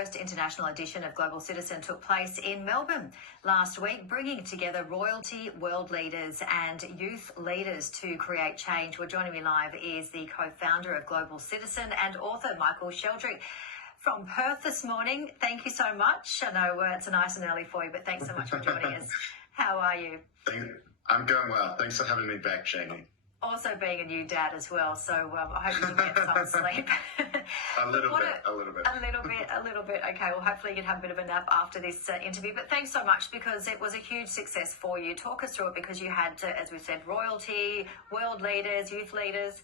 first international edition of Global Citizen took place in Melbourne last week, bringing together royalty, world leaders and youth leaders to create change. Well, joining me live is the co-founder of Global Citizen and author Michael Sheldrick from Perth this morning. Thank you so much. I know it's nice and early for you, but thanks so much for joining us. How are you? I'm going well. Thanks for having me back, Jamie. Also being a new dad as well, so I hope you can get some sleep. A little bit. Okay, well, hopefully you can have a bit of a nap after this interview. But thanks so much, because it was a huge success for you. Talk us through it, because you had, as we said, royalty, world leaders, youth leaders.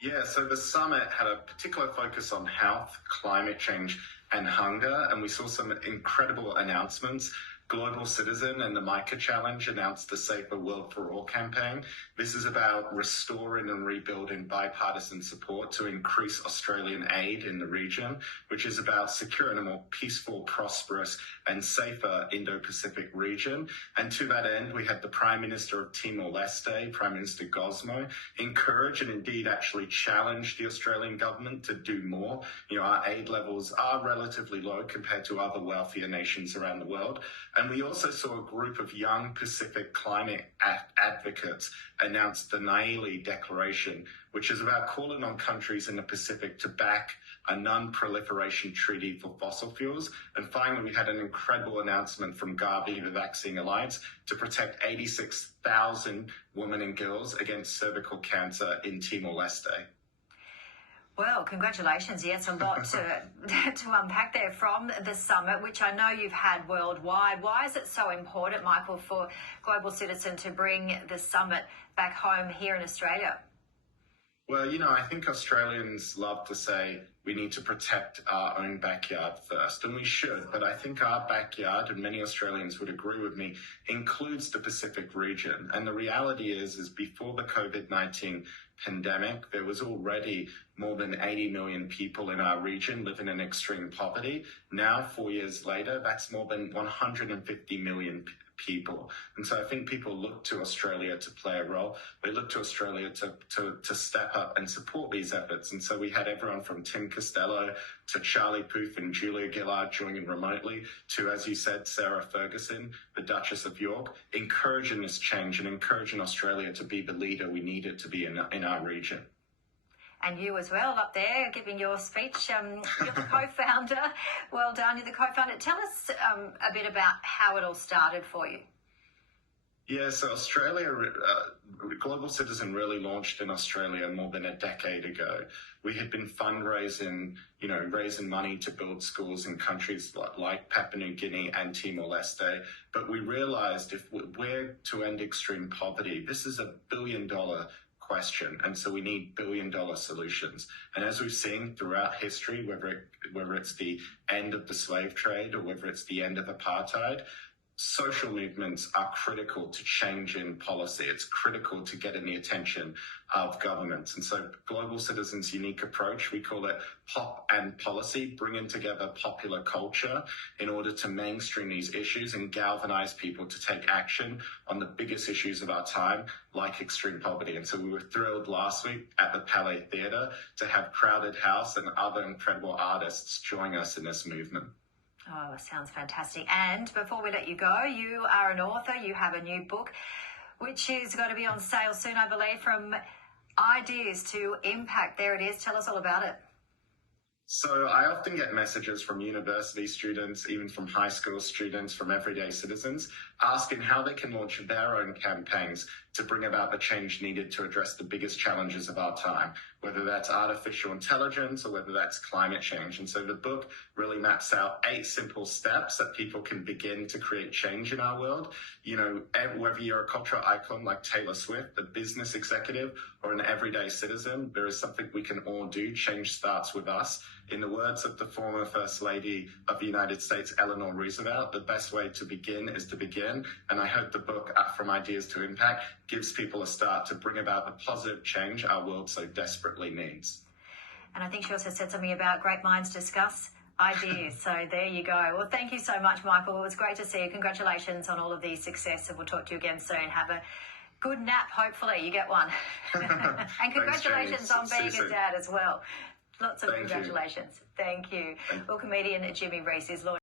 Yeah, so the summit had a particular focus on health, climate change and hunger, and we saw some incredible announcements. Global Citizen and the Micah Challenge announced the Safer World for All campaign. This is about restoring and rebuilding bipartisan support to increase Australian aid in the region, which is about securing a more peaceful, prosperous and safer Indo-Pacific region. And to that end, we had the Prime Minister of Timor-Leste, Prime Minister Gosmo, encourage and indeed actually challenge the Australian government to do more. You know, our aid levels are relatively low compared to other wealthier nations around the world. And we also saw a group of young Pacific climate advocates announce the Naili Declaration, which is about calling on countries in the Pacific to back a non-proliferation treaty for fossil fuels. And finally, we had an incredible announcement from Gavi, the Vaccine Alliance, to protect 86,000 women and girls against cervical cancer in Timor-Leste. Well, congratulations. Yes, a lot to unpack there from the summit, which I know you've had worldwide. Why is it so important, Michael, for Global Citizen to bring the summit back home here in Australia? Well, you know, I think Australians love to say we need to protect our own backyard first, and we should. But I think our backyard, and many Australians would agree with me, includes the Pacific region. And the reality is before the COVID-19 pandemic, there was already more than 80 million people in our region living in extreme poverty. Now, 4 years later, that's more than 150 million people. And so I think people look to Australia to play a role. They look to Australia to step up and support these efforts. And so we had everyone from Tim Costello to Charlie Puth and Julia Gillard joining remotely to, as you said, Sarah Ferguson, the Duchess of York, encouraging this change and encouraging Australia to be the leader we need it to be in our region. And you as well up there giving your speech. You're the co-founder. Well done. You're the co-founder. Tell us a bit about how it all started for you. Yeah, so Global Citizen really launched in Australia more than a decade ago. We had been fundraising, raising money to build schools in countries like Papua New Guinea and Timor-Leste. But we realized if we're to end extreme poverty, this is $1 billion question, and so we need billion-dollar solutions. And as we've seen throughout history, whether it's the end of the slave trade or whether it's the end of apartheid, social movements are critical to change in policy. It's critical to getting the attention of governments. And so Global Citizen's unique approach, we call it pop and policy, bringing together popular culture in order to mainstream these issues and galvanize people to take action on the biggest issues of our time, like extreme poverty. And so we were thrilled last week at the Palais Theatre to have Crowded House and other incredible artists join us in this movement. Oh, sounds fantastic. And before we let you go, you are an author. You have a new book, which is going to be on sale soon, I believe, From Ideas to Impact. There it is. Tell us all about it. So I often get messages from university students, even from high school students, from everyday citizens, asking how they can launch their own campaigns to bring about the change needed to address the biggest challenges of our time, whether that's artificial intelligence or whether that's climate change. And so the book really maps out 8 simple steps that people can begin to create change in our world. Whether you're a cultural icon like Taylor Swift, a business executive, or an everyday citizen, there is something we can all do. Change starts with us. In the words of the former First Lady of the United States, Eleanor Roosevelt, the best way to begin is to begin. And I hope the book, From Ideas to Impact, gives people a start to bring about the positive change our world so desperately needs. And I think she also said something about great minds discuss ideas. So there you go. Well, thank you so much, Michael. It was great to see you. Congratulations on all of the success, and we'll talk to you again soon. Have a good nap, hopefully. You get one. And congratulations on being a dad as well. Lots of congratulations. Thank you. Well, comedian Jimmy Reese is